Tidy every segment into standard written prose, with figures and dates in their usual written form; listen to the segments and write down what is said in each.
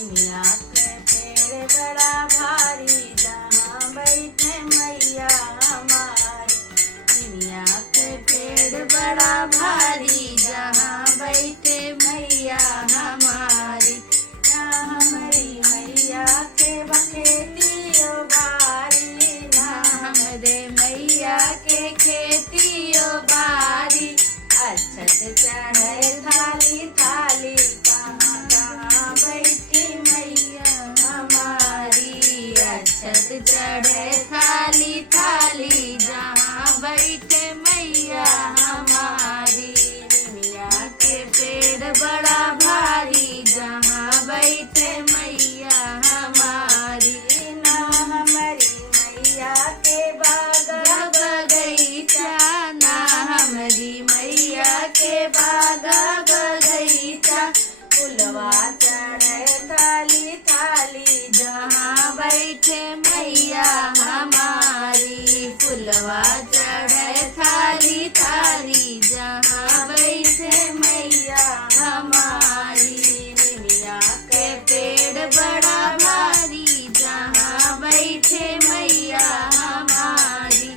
निमिया के पेड़ बड़ा भारी जहाँ बैठे मैया हमारी। निमिया के पेड़ बड़ा भारी जहाँ बैठे मैया हमारी। ना हमारी मैया के बखेतियो बारी, ना हमरे मैया के खेतियो बारी। अक्षत चढ़े थाली थाली कहाँ कहाँ बैठी मैया हमारी। अक्षत चढ़े थाली थाली जहाँ बैठे मैया हमारी। निमिया के पेड़ बड़ा भारी जहाँ बैठे मैया हमारी। ना हमारी मैया के बाग बगीचा, ना हमारी मैया के बाग बगीचा। फुलवा चढ़े थाली थाली जहाँ बैठे मैया हमारी। फुलवा चढ़े थाली थाली जहाँ बैठे मैया हमारी। निमिया के पेड़ बड़ा भारी जहाँ बैठे मैया हमारी।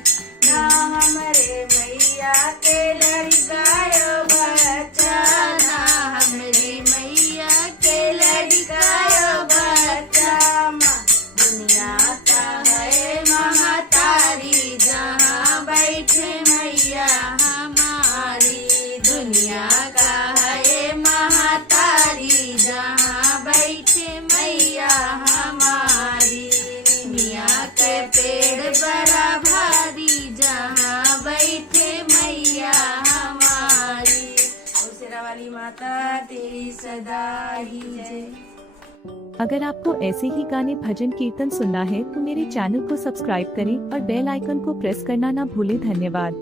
ना हमरे मैया के लड़कायो बच्चा, ना हमरे मैया के लड़कायो बच्चा। माँ दुनिया का है महतारी जहाँ बैठे मैया हमारी। दुनिया का है महतारी जहाँ बैठे मैया हमारी। निमिया के पेड़ बड़ा भारी जहाँ बैठे मैया हमारी। शेरा वाली माता तेरी सदा ही जय। अगर आपको ऐसे ही गाने भजन कीर्तन सुनना है तो मेरे चैनल को सब्सक्राइब करें और बेल आइकन को प्रेस करना ना भूलें। धन्यवाद।